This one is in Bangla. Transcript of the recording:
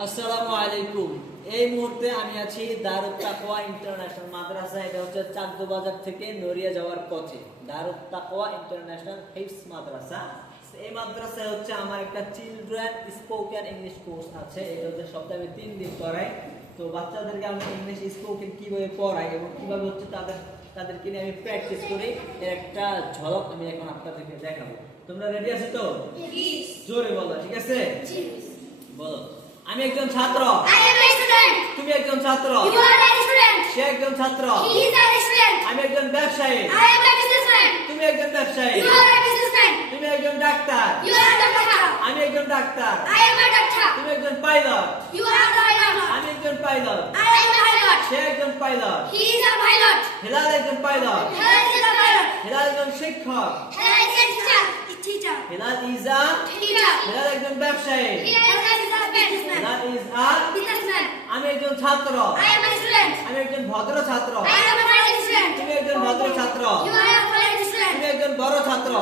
আসসালামু আলাইকুম। এই মুহূর্তে আমি আছি দারুত তাকওয়া ইন্টারন্যাশনাল মাদ্রাসা এটা হচ্ছে চাঁদু বাজার থেকে নড়িয়া যাওয়ার পথে। দারুত তাকওয়া ইন্টারন্যাশনাল হিফস মাদ্রাসা। এই মাদ্রাসায় হচ্ছে আমার একটা চিলড্রেন স্পোকেন ইংলিশ কোর্স আছে এটা হচ্ছে সপ্তাহে তিন দিন করাই তো বাচ্চাদেরকে আমি ইংলিশ স্পোকেন কীভাবে পড়াই এবং কীভাবে হচ্ছে তাদের তাদেরকে নিয়ে আমি প্র্যাকটিস করি এর একটা ঝলক আমি এখন আপনাদেরকে দেখাবো। তোমরা রেডি আছো তো? জোরে বলো ঠিক আছে? বলো। আমি একজন ছাত্র তুমি একজন ছাত্র সে একজন ছাত্র আমি একজন ব্যবসায়ী তুমি একজন ব্যবসায়ী তুমি একজন ডাক্তার আমি একজন ডাক্তার তুমি একজন পাইলট আমি একজন পাইলট সে একজন পাইলট হেলাল একজন পাইলট হেলাল একজন শিক্ষক হেলাল ইজা হেলাল একজন ব্যবসায়ী হেলাল ইজ আমি একজন ছাত্র আমি একজন ভদ্র ছাত্র তুমি একজন ভদ্র ছাত্র তুমি একজন বড় ছাত্র